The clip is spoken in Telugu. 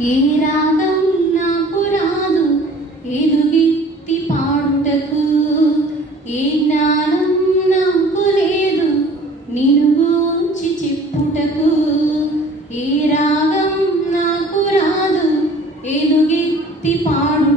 ఏ రాగం నాకు రాదు ఎదుగెత్తి పాడుటకు, ఏ జ్ఞానం నాకు లేదు నిన్ను గూర్చి చెప్పుటకు. ఏ రాగం నాకు రాదు ఎదుగెత్తి పాడు